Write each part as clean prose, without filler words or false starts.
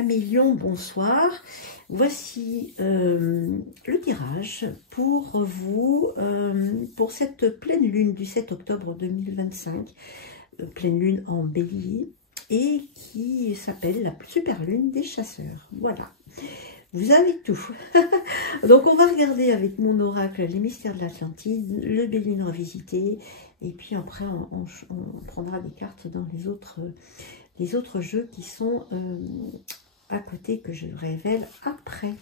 Amis Lions, bonsoir. Voici le tirage pour vous, pour cette pleine lune du 7 octobre 2025, pleine lune en bélier, et qui s'appelle la super lune des chasseurs. Voilà, vous avez tout. Donc on va regarder avec mon oracle les mystères de l'Atlantide, le Béline revisité, et puis après on prendra des cartes dans les autres jeux qui sont à côté, que je révèle après.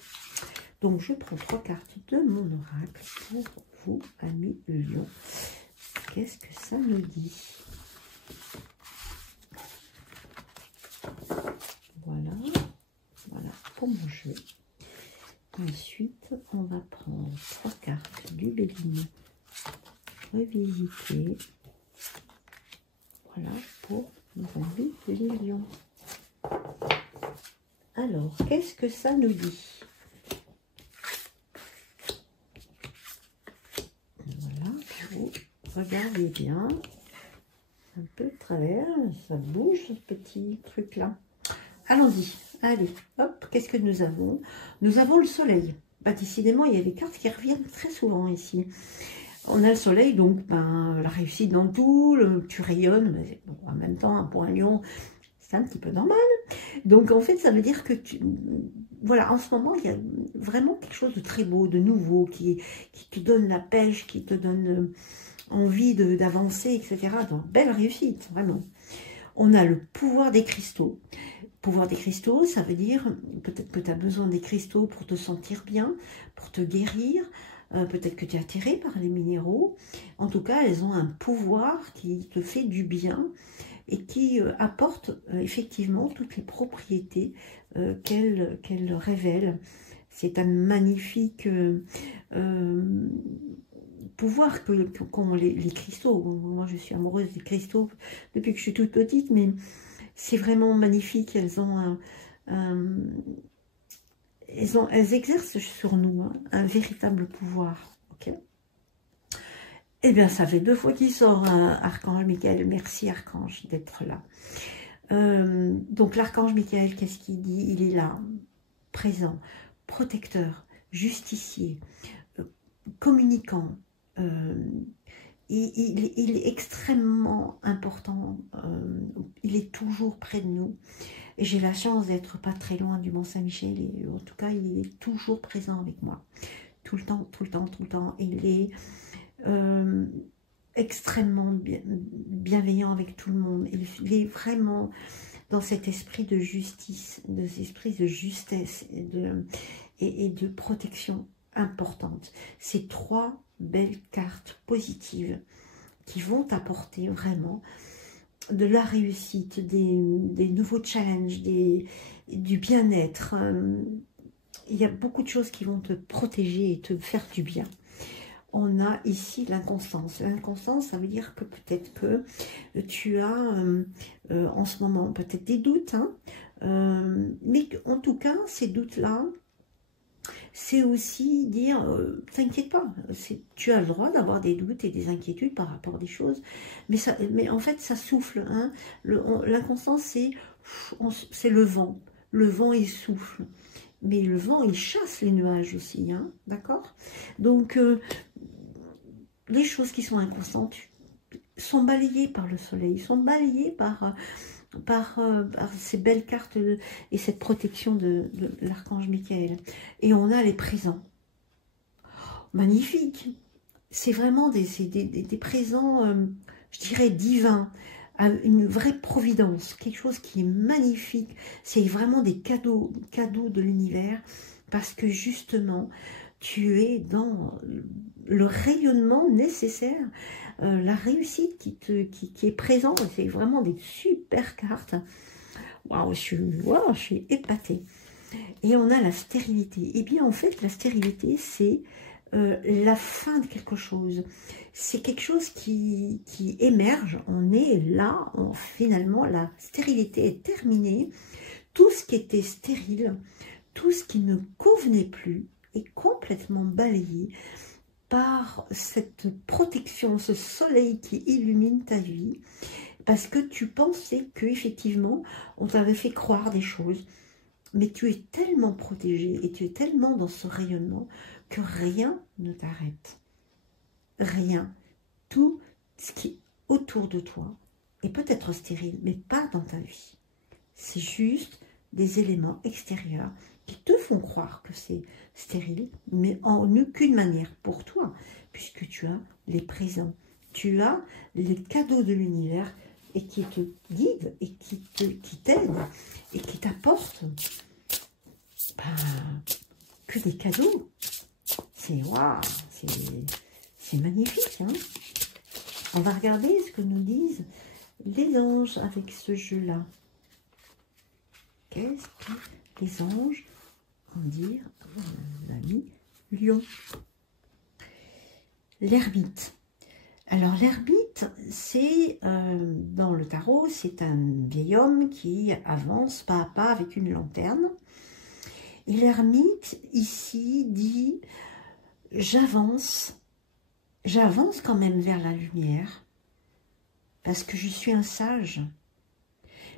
Donc je prends 3 cartes de mon oracle pour vous, amis Lions. Qu'est-ce que ça nous dit? Voilà, voilà pour mon jeu. Ensuite, on va prendre 3 cartes du Béline revisité. Voilà pour nos amis les Lions. Alors, qu'est-ce que ça nous dit? Voilà, vous regardez bien. Un peu de travers, ça bouge ce petit truc-là. Allons-y, allez, hop, qu'est-ce que nous avons? Nous avons le soleil. Bah, décidément, il y a des cartes qui reviennent très souvent ici. On a le soleil, donc ben, la réussite dans tout, tu rayonnes, mais bon, en même temps, pour un lion, c'est un petit peu normal. Donc en fait, ça veut dire que voilà, en ce moment, il y a vraiment quelque chose de très beau, de nouveau, qui te donne la pêche, qui te donne envie d'avancer, etc. Donc, belle réussite, vraiment. On a le pouvoir des cristaux. Pouvoir des cristaux, ça veut dire peut-être que tu as besoin des cristaux pour te sentir bien, pour te guérir. Peut-être que tu es attiré par les minéraux. En tout cas, elles ont un pouvoir qui te fait du bien et qui apporte effectivement toutes les propriétés qu'elles révèlent. C'est un magnifique pouvoir qu'ont les cristaux. Moi, je suis amoureuse des cristaux depuis que je suis toute petite, mais c'est vraiment magnifique. Elles exercent sur nous un véritable pouvoir. Ok. Eh bien, ça fait 2 fois qu'il sort, Archange Michael. Merci, Archange, d'être là. Donc, l'Archange Michael, qu'est-ce qu'il dit? Il est là, présent, protecteur, justicier, communicant. Il est extrêmement important. Il est toujours près de nous. Et j'ai la chance d'être pas très loin du Mont-Saint-Michel. Et en tout cas, il est toujours présent avec moi. Tout le temps, tout le temps, tout le temps. Il est extrêmement bienveillant avec tout le monde. Il est vraiment dans cet esprit de justice, de cet esprit de justesse et de protection importante. Ces 3 belles cartes positives qui vont apporter vraiment de la réussite, des nouveaux challenges, du bien-être. Il y a beaucoup de choses qui vont te protéger et te faire du bien. On a ici l'inconstance. L'inconstance, ça veut dire que peut-être que tu as en ce moment peut-être des doutes, hein, mais en tout cas, ces doutes-là, c'est aussi dire, t'inquiète pas, tu as le droit d'avoir des doutes et des inquiétudes par rapport à des choses, mais en fait, ça souffle. Hein. L'inconstance, c'est le vent. Le vent, il souffle. Mais le vent, il chasse les nuages aussi, hein, d'accord? Donc, les choses qui sont inconstantes sont balayées par le soleil, sont balayées par ces belles cartes et cette protection de l'archange Michael. Et on a les présents. Magnifique. C'est vraiment des présents, je dirais, divins, une vraie providence, quelque chose qui est magnifique. C'est vraiment des cadeaux de l'univers, parce que justement, tu es dans le rayonnement nécessaire, la réussite qui est présente. C'est vraiment des super cartes. Waouh, je suis épatée. Et on a la stérilité. Et bien, en fait, la stérilité, c'est la fin de quelque chose. C'est quelque chose qui émerge. On est là, finalement, la stérilité est terminée. Tout ce qui était stérile, tout ce qui ne convenait plus, est complètement balayé par cette protection, ce soleil qui illumine ta vie, parce que tu pensais que effectivement on t'avait fait croire des choses, Mais tu es tellement protégé et tu es tellement dans ce rayonnement que rien ne t'arrête. Rien. Tout ce qui est autour de toi est peut-être stérile, mais pas dans ta vie. C'est juste des éléments extérieurs qui te font croire que c'est stérile, mais en aucune manière pour toi, puisque tu as les présents. Tu as les cadeaux de l'univers et qui te guident et qui t'aident et qui t'apportent que des cadeaux. C'est waouh, c'est magnifique. Hein. On va regarder ce que nous disent les anges avec ce jeu-là. Qu'est-ce que les anges vont dire à l'ami Lion? L'ermite. Alors l'ermite, c'est dans le tarot, c'est un vieil homme qui avance pas à pas avec une lanterne. Et l'ermite ici dit j'avance quand même vers la lumière parce que je suis un sage,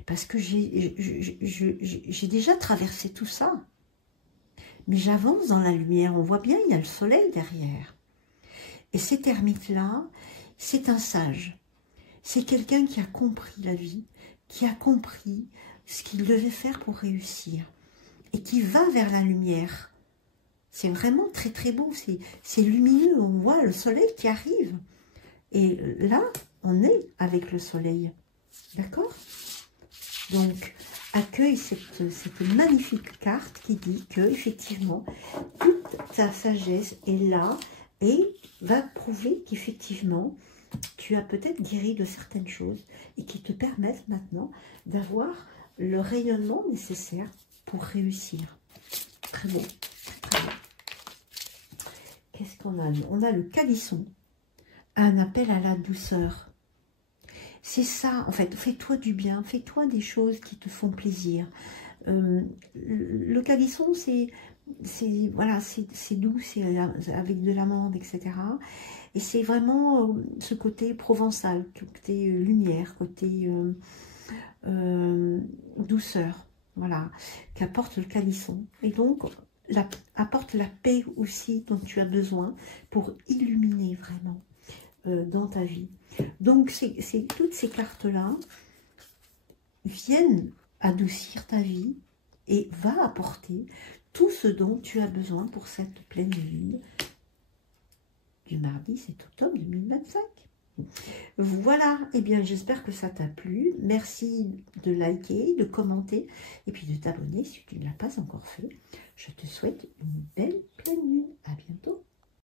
parce que j'ai déjà traversé tout ça. Mais j'avance dans la lumière, on voit bien, il y a le soleil derrière. Et cet ermite-là, c'est un sage. C'est quelqu'un qui a compris la vie, qui a compris ce qu'il devait faire pour réussir. Et qui va vers la lumière. C'est vraiment très très beau, c'est lumineux, on voit le soleil qui arrive. Et là, on est avec le soleil. D'accord? Donc, accueille cette magnifique carte qui dit que effectivement toute ta sagesse est là et va prouver qu'effectivement, tu as peut-être guéri de certaines choses et qui te permettent maintenant d'avoir le rayonnement nécessaire pour réussir. Très beau. Très beau. Qu'est-ce qu'on a? On a le calisson, un appel à la douceur. C'est ça, en fait, fais-toi du bien, fais-toi des choses qui te font plaisir. Le calisson, voilà, c'est doux, c'est avec de l'amande, etc. Et c'est vraiment ce côté provençal, côté lumière, côté douceur, voilà, qu'apporte le calisson. Et donc, apporte la paix aussi dont tu as besoin pour illuminer vraiment dans ta vie. Donc, toutes ces cartes-là viennent adoucir ta vie et va apporter tout ce dont tu as besoin pour cette pleine lune du mardi 7 octobre 2025. Voilà, et eh bien j'espère que ça t'a plu. Merci de liker, de commenter et puis de t'abonner si tu ne l'as pas encore fait. Je te souhaite une belle